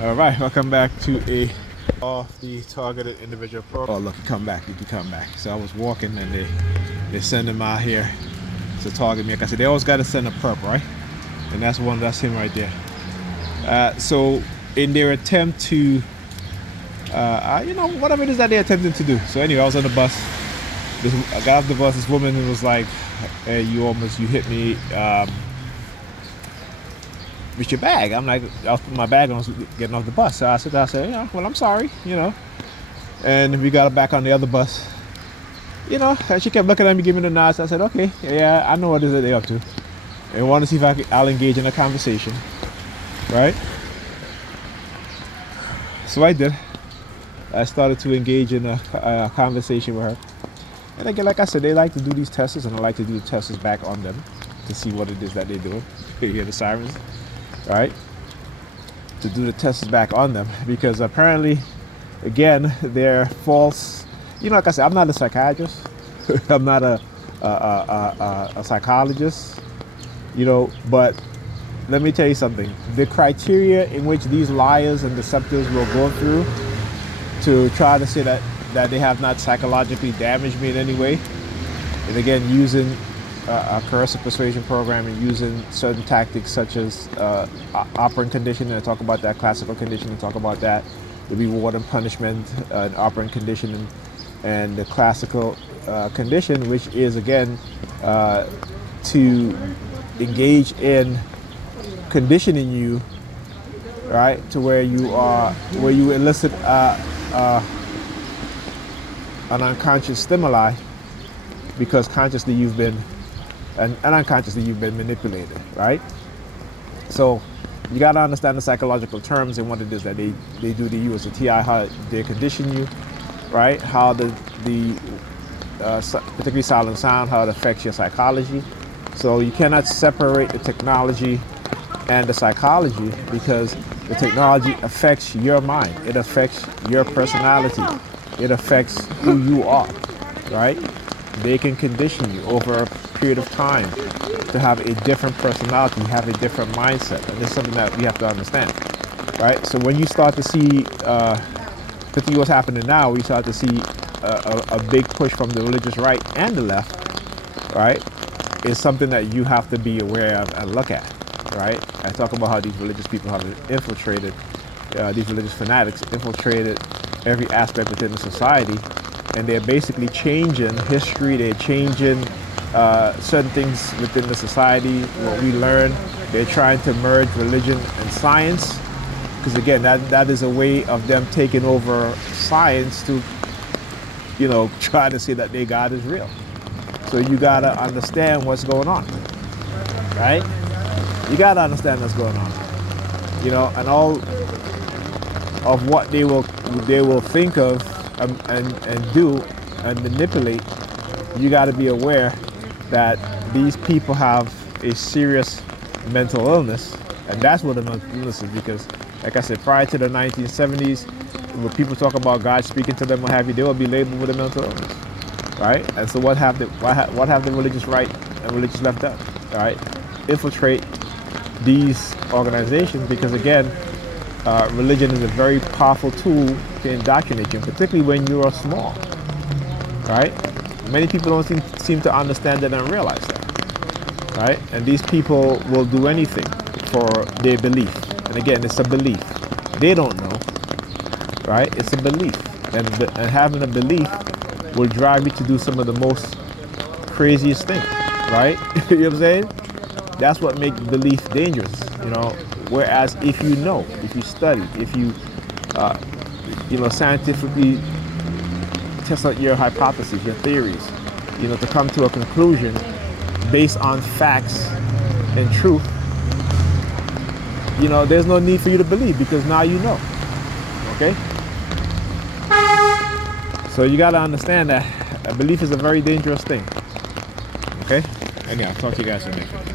All right, welcome back to a off the targeted individual program. Oh, look, you come back. You can come back. So I was walking, and they send them out here to target me. Like I said, they always got to send a perp, right? And that's him right there. So in their attempt to, whatever it is that they're attempting to do. So anyway, I was on the bus. I got off the bus. This woman was like, "Hey, you hit me." With your bag. I'm like, I was putting my bag on, getting off the bus. So I said, well, I'm sorry, And we got back on the other bus, and she kept looking at me, giving me the nod. So I said, okay, yeah, I know what it is that they're up to. And want to see if I'll engage in a conversation, right? So I did. I started to engage in a conversation with her. And again, like I said, they like to do these tests, and I like to do the tests back on them to see what it is that they're doing. You hear the sirens? Right, to do the tests back on them, because apparently, again, they're false. Like I said, I'm not a psychiatrist. I'm not a psychologist. But let me tell you something. The criteria in which these liars and deceptors will go through to try to say that they have not psychologically damaged me in any way, and again, using a coercive persuasion program and using certain tactics such as operant conditioning. I talk about that, classical conditioning, talk about that, the reward and punishment, operant conditioning, and the classical condition, which is again to engage in conditioning you, right, to where you elicit an unconscious stimuli, because consciously you've been and unconsciously you've been manipulated, right? So you got to understand the psychological terms and what it is that they do to you as a TI, how they condition you, right? How particularly silent sound, how it affects your psychology. So you cannot separate the technology and the psychology, because the technology affects your mind. It affects your personality. It affects who you are, right? They can condition you over a period of time to have a different personality, have a different mindset. And this is something that we have to understand, right? So when you start to see, particularly what's happening now, we start to see a big push from the religious right and the left, right? Is something that you have to be aware of and look at, right? I talk about how these religious people have infiltrated, these religious fanatics infiltrated every aspect within the society, and they're basically changing history. They're changing certain things within the society, what we learn. They're trying to merge religion and science, because again, that is a way of them taking over science to, try to say that their God is real. So you gotta understand what's going on, right? You gotta understand what's going on, and all of what they will think of and do and manipulate. You got to be aware that these people have a serious mental illness, and that's what the mental illness is. Because, like I said, prior to the 1970s, when people talk about God speaking to them, what have you, they will be labeled with a mental illness, right? And so what have the religious right and religious left done? All right, infiltrate these organizations, because again, religion is a very powerful tool to indoctrinate you, particularly when you are small, right? Many people don't seem to understand that and realize that, right? And these people will do anything for their belief. And again, it's a belief. They don't know, right? It's a belief. And having a belief will drive you to do some of the most craziest things, right? You know what I'm saying? That's what makes belief dangerous, Whereas if you know, if you study, if you, scientifically test out your hypotheses, your theories, to come to a conclusion based on facts and truth, there's no need for you to believe, because now you know, okay? So you got to understand that a belief is a very dangerous thing, okay? Anyhow, I'll talk to you guys in the next video.